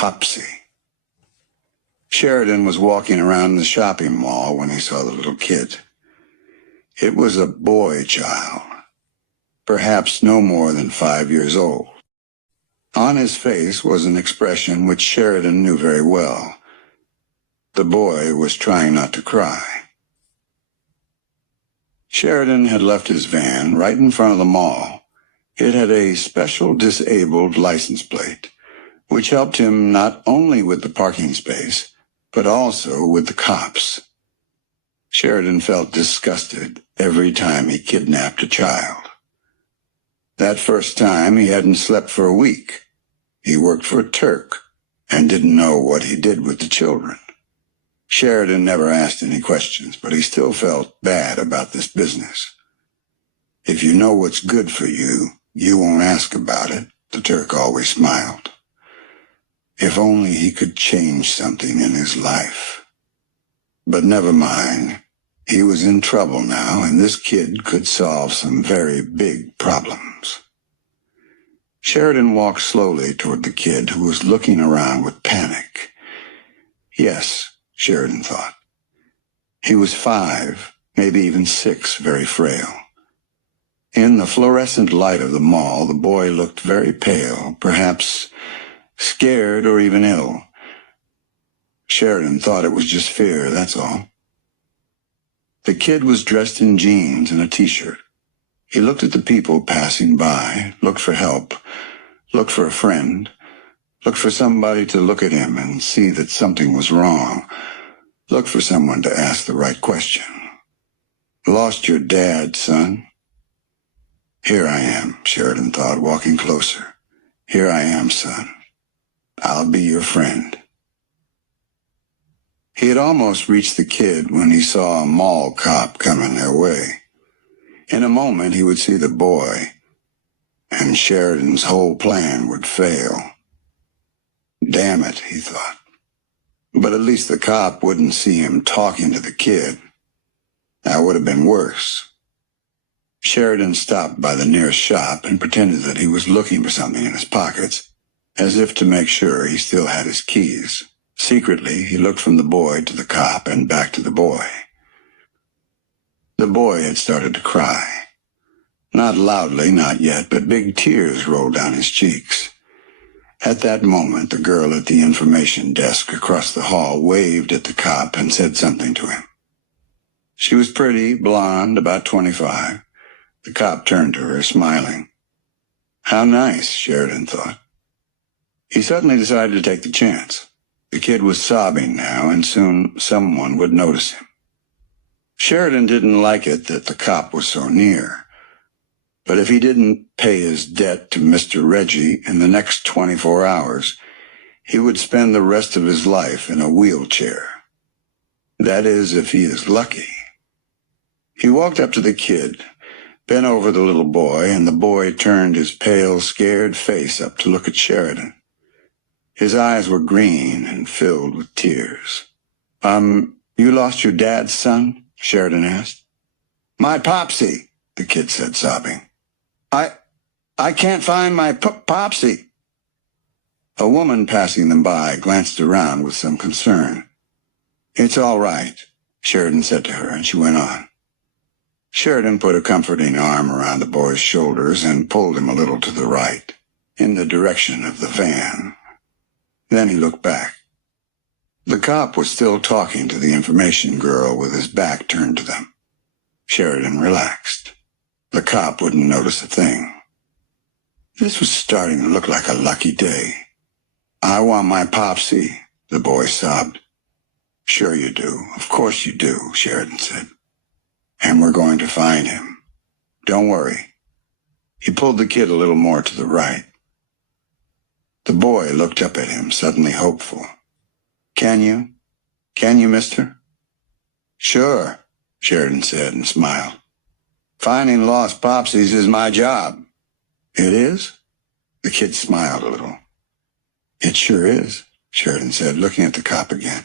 Popsy. Sheridan was walking around the shopping mall when he saw the little kid. It was a boy child, perhaps no more than 5 years old. On his face was an expression which Sheridan knew very well. The boy was trying not to cry. Sheridan had left his van right in front of the mall. It had a special disabled license plate, which helped him not only with the parking space, but also with the cops. Sheridan felt disgusted every time he kidnapped a child. That first time he hadn't slept for a week. He worked for a Turk and didn't know what he did with the children. Sheridan never asked any questions, but he still felt bad about this business. If you know what's good for you, you won't ask about it, the Turk always smiled. If only he could change something in his life. But never mind. He was in trouble now, and this kid could solve some very big problems. Sheridan walked slowly toward the kid, who was looking around with panic. Yes, Sheridan thought. He was 5, maybe even 6, very frail. In the fluorescent light of the mall, the boy looked very pale, perhaps scared or even ill. Sheridan thought it was just fear, that's all. The kid was dressed in jeans and a t-shirt. He looked at the people passing by, looked for help, looked for a friend, looked for somebody to look at him and see that something was wrong, looked for someone to ask the right question. Lost your dad, son? Here I am, Sheridan thought, walking closer. Here I am, son. I'll be your friend. He had almost reached the kid when he saw a mall cop coming their way. In a moment he would see the boy, and Sheridan's whole plan would fail. Damn it, he thought. But at least the cop wouldn't see him talking to the kid. That would have been worse. Sheridan stopped by the nearest shop and pretended that he was looking for something in his pockets, as if to make sure he still had his keys. Secretly, he looked from the boy to the cop and back to the boy. The boy had started to cry. Not loudly, not yet, but big tears rolled down his cheeks. At that moment, the girl at the information desk across the hall waved at the cop and said something to him. She was pretty, blonde, about 25. The cop turned to her, smiling. How nice, Sheridan thought. He suddenly decided to take the chance. The kid was sobbing now, and soon someone would notice him. Sheridan didn't like it that the cop was so near. But if he didn't pay his debt to Mr. Reggie in the next 24 hours, he would spend the rest of his life in a wheelchair. That is, if he is lucky. He walked up to the kid, bent over the little boy, and the boy turned his pale, scared face up to look at Sheridan. His eyes were green and filled with tears. You lost your dad, son? Sheridan asked. My Popsy, the kid said, sobbing. I can't find my Popsy. A woman passing them by glanced around with some concern. It's all right, Sheridan said to her, and she went on. Sheridan put a comforting arm around the boy's shoulders and pulled him a little to the right, in the direction of the van. Then he looked back. The cop was still talking to the information girl with his back turned to them. Sheridan relaxed. The cop wouldn't notice a thing. This was starting to look like a lucky day. I want my Popsy, the boy sobbed. Sure you do. Of course you do, Sheridan said. And we're going to find him. Don't worry. He pulled the kid a little more to the right. The boy looked up at him, suddenly hopeful. Can you? Can you, mister? Sure, Sheridan said and smiled. Finding lost Popsies is my job. It is? The kid smiled a little. It sure is, Sheridan said, looking at the cop again.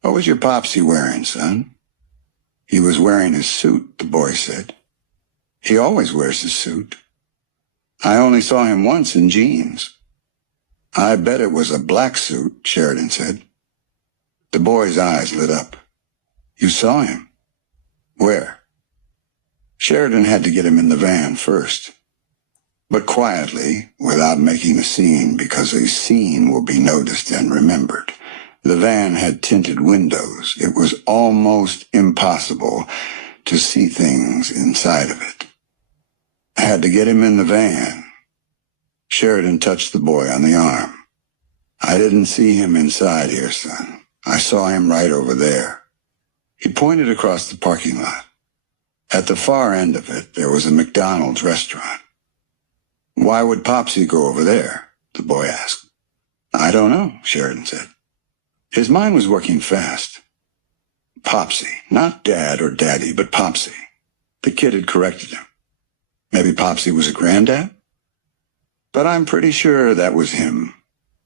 What was your Popsy wearing, son? He was wearing his suit, the boy said. He always wears his suit. I only saw him once in jeans. I bet it was a black suit, Sheridan said. The boy's eyes lit up. You saw him? Where? Sheridan had to get him in the van first. But quietly, without making a scene, because a scene will be noticed and remembered. The van had tinted windows. It was almost impossible to see things inside of it. I had to get him in the van. Sheridan touched the boy on the arm. I didn't see him inside here, son. I saw him right over there. He pointed across the parking lot. At the far end of it, there was a McDonald's restaurant. Why would Popsy go over there? The boy asked. I don't know, Sheridan said. His mind was working fast. Popsy, not Dad or Daddy, but Popsy. The kid had corrected him. Maybe Popsy was a granddad? But I'm pretty sure that was him.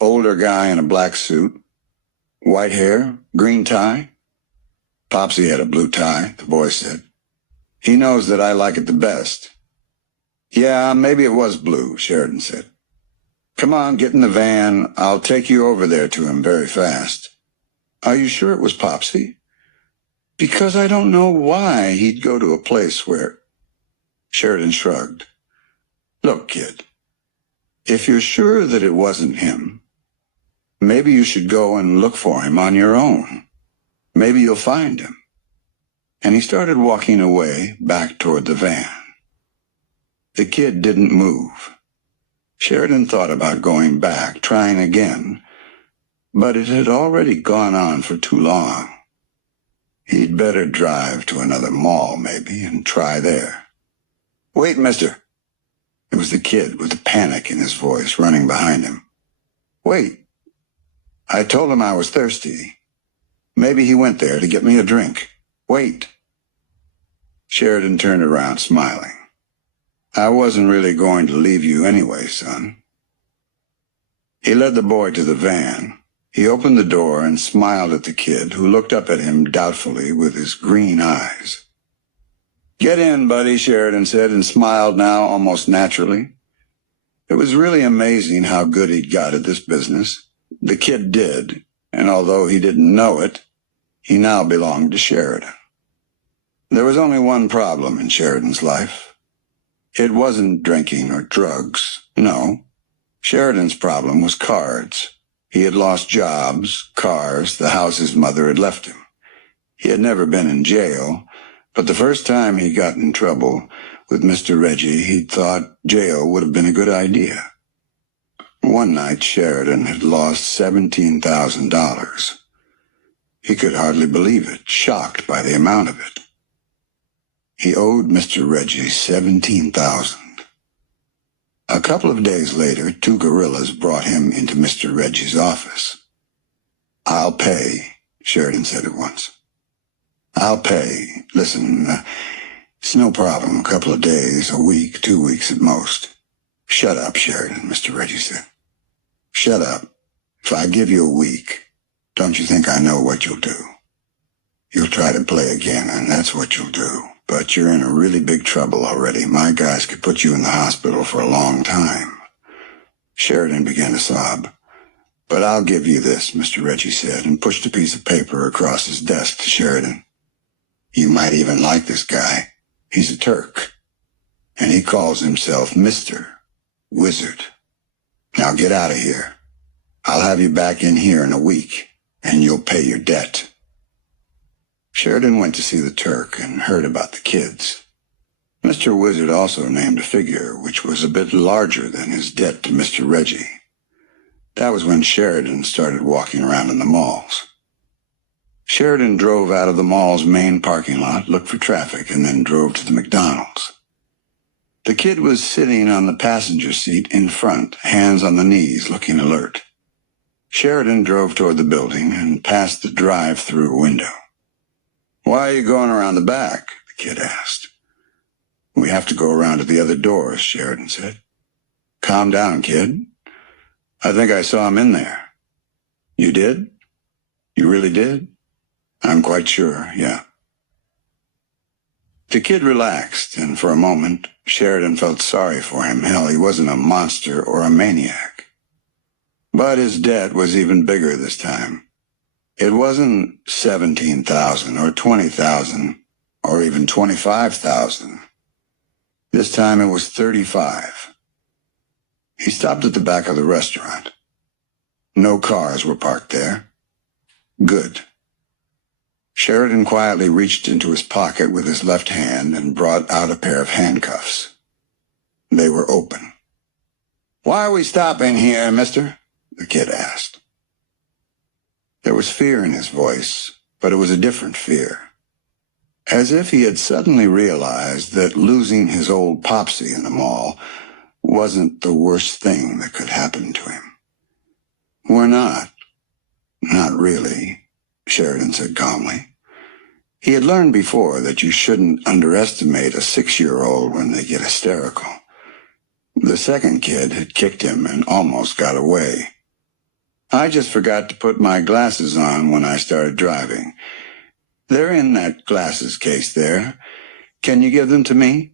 Older guy in a black suit. White hair, green tie. Popsy had a blue tie, the boy said. He knows that I like it the best. Yeah, maybe it was blue, Sheridan said. Come on, get in the van. I'll take you over there to him very fast. Are you sure it was Popsy? Because I don't know why he'd go to a place where... Sheridan shrugged. Look, kid, if you're sure that it wasn't him, maybe you should go and look for him on your own. Maybe you'll find him. And he started walking away, back toward the van. The kid didn't move. Sheridan thought about going back, trying again, but it had already gone on for too long. He'd better drive to another mall, maybe, and try there. Wait, mister. It was the kid with the panic in his voice, running behind him. Wait. I told him I was thirsty. Maybe he went there to get me a drink. Wait. Sheridan turned around, smiling. I wasn't really going to leave you anyway, son. He led the boy to the van. He opened the door and smiled at the kid, who looked up at him doubtfully with his green eyes. Get in, buddy, Sheridan said, and smiled now almost naturally. It was really amazing how good he'd got at this business. The kid did, and although he didn't know it, he now belonged to Sheridan. There was only one problem in Sheridan's life. It wasn't drinking or drugs, no. Sheridan's problem was cards. He had lost jobs, cars, the house his mother had left him. He had never been in jail, but the first time he got in trouble with Mr. Reggie, he'd thought jail would have been a good idea. One night, Sheridan had lost $17,000. He could hardly believe it, shocked by the amount of it. He owed Mr. Reggie $17,000. A couple of days later, two guerrillas brought him into Mr. Reggie's office. I'll pay, Sheridan said at once. I'll pay. Listen, it's no problem. A couple of days, a week, 2 weeks at most. Shut up, Sheridan, Mr. Reggie said. Shut up. If I give you a week, don't you think I know what you'll do? You'll try to play again, and that's what you'll do. But you're in a really big trouble already. My guys could put you in the hospital for a long time. Sheridan began to sob. But I'll give you this, Mr. Reggie said, and pushed a piece of paper across his desk to Sheridan. You might even like this guy. He's a Turk. And he calls himself Mr. Wizard. Now get out of here. I'll have you back in here in a week, and you'll pay your debt. Sheridan went to see the Turk and heard about the kids. Mr. Wizard also named a figure which was a bit larger than his debt to Mr. Reggie. That was when Sheridan started walking around in the malls. Sheridan drove out of the mall's main parking lot, looked for traffic, and then drove to the McDonald's. The kid was sitting on the passenger seat in front, hands on the knees, looking alert. Sheridan drove toward the building and passed the drive-through window. Why are you going around the back? The kid asked. We have to go around to the other doors, Sheridan said. Calm down, kid. I think I saw him in there. You did? You really did? I'm quite sure, yeah. The kid relaxed, and for a moment, Sheridan felt sorry for him. Hell, he wasn't a monster or a maniac. But his debt was even bigger this time. It wasn't 17,000 or 20,000 or even 25,000. This time it was 35. He stopped at the back of the restaurant. No cars were parked there. Good. Sheridan quietly reached into his pocket with his left hand and brought out a pair of handcuffs. They were open. "Why are we stopping here, mister?" the kid asked. There was fear in his voice, but it was a different fear. As if he had suddenly realized that losing his old Popsy in the mall wasn't the worst thing that could happen to him. "We're not. Not really," Sheridan said calmly. He had learned before that you shouldn't underestimate a 6-year-old when they get hysterical. The second kid had kicked him and almost got away. "I just forgot to put my glasses on when I started driving. They're in that glasses case there. Can you give them to me?"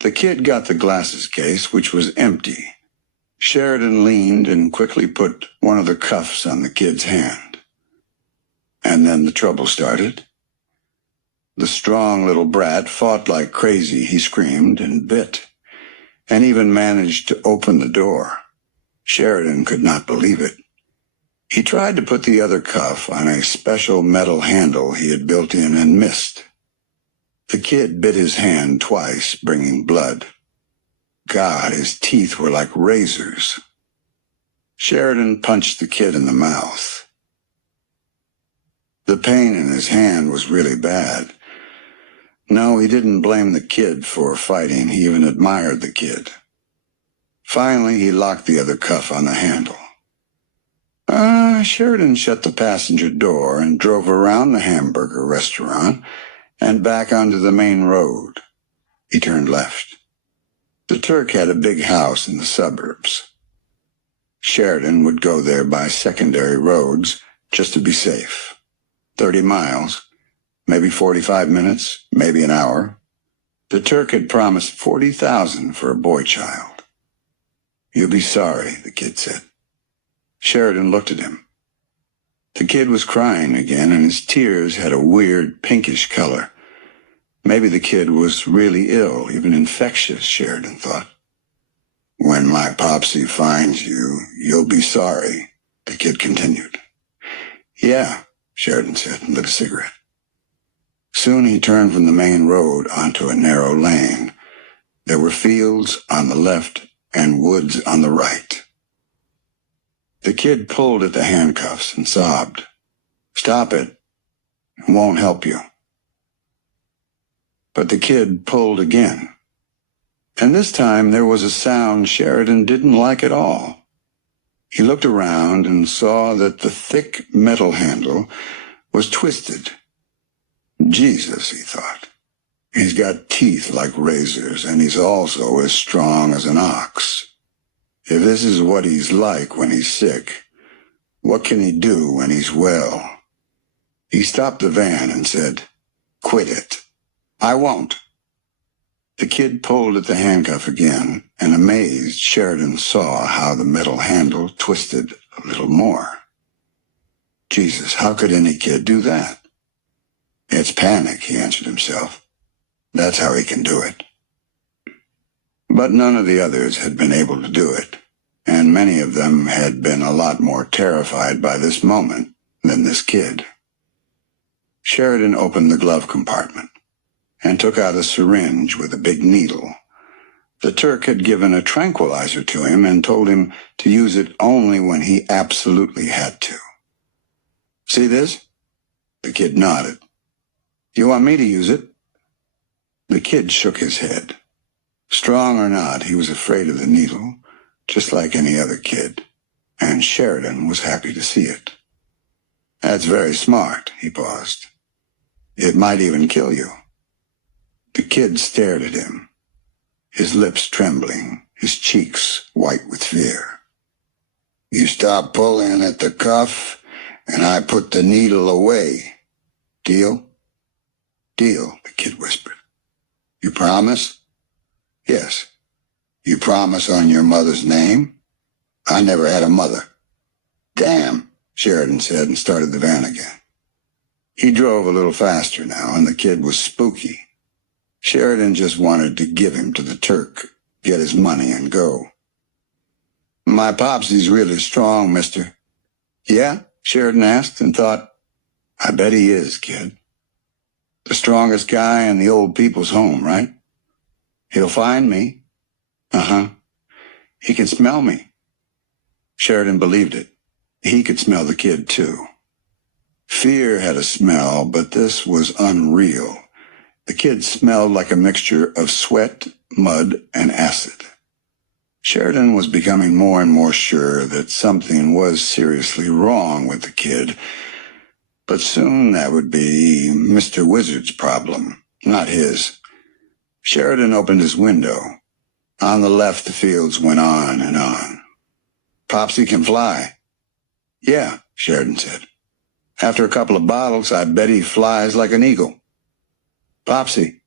The kid got the glasses case, which was empty. Sheridan leaned and quickly put one of the cuffs on the kid's hand. And then the trouble started. The strong little brat fought like crazy. He screamed and bit, and even managed to open the door. Sheridan could not believe it. He tried to put the other cuff on a special metal handle he had built in and missed. The kid bit his hand twice, bringing blood. God, his teeth were like razors. Sheridan punched the kid in the mouth. The pain in his hand was really bad. No, he didn't blame the kid for fighting. He even admired the kid. Finally, he locked the other cuff on the handle. Sheridan shut the passenger door and drove around the hamburger restaurant and back onto the main road. He turned left. The Turk had a big house in the suburbs. Sheridan would go there by secondary roads just to be safe. 30 miles, maybe 45 minutes, maybe an hour. The Turk had promised 40,000 for a boy child. "You'll be sorry," the kid said. Sheridan looked at him. The kid was crying again, and his tears had a weird pinkish color. Maybe the kid was really ill, even infectious, Sheridan thought. "When my Popsy finds you, you'll be sorry," the kid continued. "Yeah," Sheridan said and lit a cigarette. Soon he turned from the main road onto a narrow lane. There were fields on the left and woods on the right. The kid pulled at the handcuffs and sobbed. "Stop it. It won't help you." But the kid pulled again. And this time there was a sound Sheridan didn't like at all. He looked around and saw that the thick metal handle was twisted. Jesus, he thought. He's got teeth like razors, and he's also as strong as an ox. If this is what he's like when he's sick, what can he do when he's well? He stopped the van and said, "Quit it." "I won't." The kid pulled at the handcuff again, and amazed, Sheridan saw how the metal handle twisted a little more. Jesus, how could any kid do that? "It's panic," he answered himself. "That's how he can do it." But none of the others had been able to do it, and many of them had been a lot more terrified by this moment than this kid. Sheridan opened the glove compartment and took out a syringe with a big needle. The Turk had given a tranquilizer to him and told him to use it only when he absolutely had to. "See this?" The kid nodded. "Do you want me to use it?" The kid shook his head. Strong or not, he was afraid of the needle, just like any other kid, and Sheridan was happy to see it. "That's very smart," he paused. "It might even kill you." The kid stared at him, his lips trembling, his cheeks white with fear. "You stop pulling at the cuff, and I put the needle away. Deal?" "Deal," the kid whispered. "You promise?" "Yes." "You promise on your mother's name?" I never had a mother. Damn, Sheridan said and started the van again. He drove a little faster now, and the kid was spooky. Sheridan just wanted to give him to the Turk, get his money, and go. My Popsy's really strong, mister. Yeah? Sheridan asked and thought, I bet he is, kid. The strongest guy in the old people's home, right? He'll find me. Uh-huh. He can smell me. Sheridan believed it. He could smell the kid, too. Fear had a smell, but this was unreal. The kid smelled like a mixture of sweat, mud, and acid. Sheridan was becoming more and more sure that something was seriously wrong with the kid, but soon that would be Mr. Wizard's problem, not his. Sheridan opened his window. On the left, the fields went on and on. Popsy can fly. Yeah, Sheridan said. After a couple of bottles, I bet he flies like an eagle. Popsy.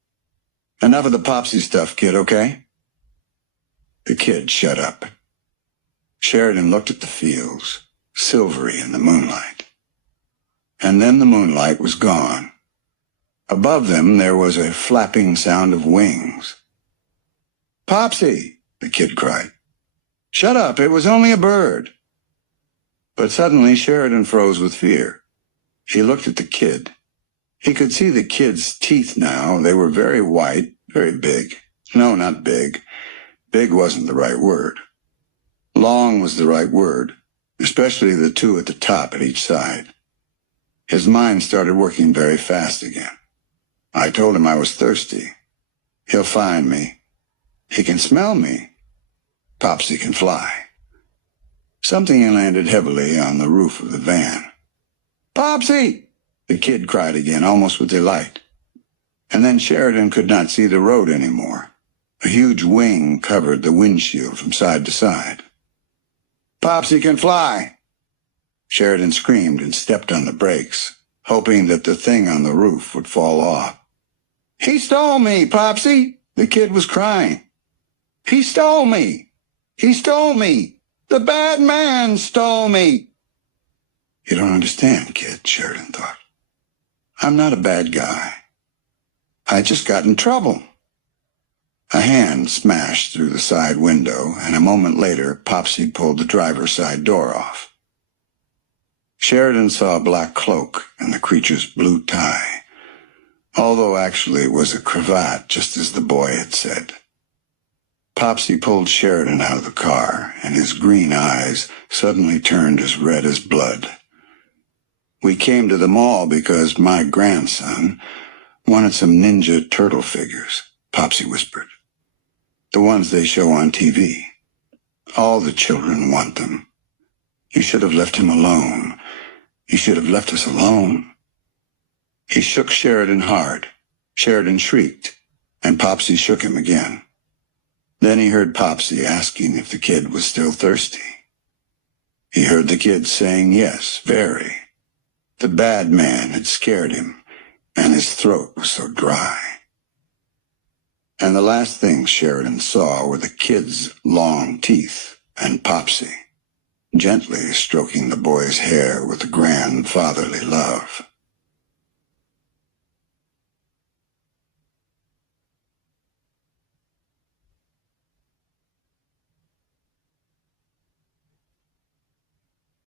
Enough of the Popsy stuff, kid, okay? The kid shut up. Sheridan looked at the fields, silvery in the moonlight. And then the moonlight was gone. Above them there was a flapping sound of wings. Popsy, the kid cried. Shut up, it was only a bird. But suddenly Sheridan froze with fear. He looked at the kid. He could see the kid's teeth now. They were very white, very big. No, not big. Big wasn't the right word. Long was the right word, especially the two at the top at each side. His mind started working very fast again. I told him I was thirsty. He'll find me. He can smell me. Popsy can fly. Something landed heavily on the roof of the van. Popsy! The kid cried again, almost with delight. And then Sheridan could not see the road anymore. A huge wing covered the windshield from side to side. Popsy can fly! Sheridan screamed and stepped on the brakes, hoping that the thing on the roof would fall off. He stole me, Popsy! The kid was crying. He stole me! He stole me! The bad man stole me! You don't understand, kid, Sheridan thought. I'm not a bad guy. I just got in trouble. A hand smashed through the side window, and a moment later, Popsy pulled the driver's side door off. Sheridan saw a black cloak and the creature's blue tie, although actually it was a cravat, just as the boy had said. Popsy pulled Sheridan out of the car, and his green eyes suddenly turned as red as blood. We came to the mall because my grandson wanted some Ninja Turtle figures, Popsy whispered. The ones they show on TV. All the children want them. You should have left him alone. You should have left us alone. He shook Sheridan hard. Sheridan shrieked, and Popsy shook him again. Then he heard Popsy asking if the kid was still thirsty. He heard the kid saying yes, very. The bad man had scared him, and his throat was so dry. And the last thing Sheridan saw were the kid's long teeth and Popsy, gently stroking the boy's hair with a grand fatherly love.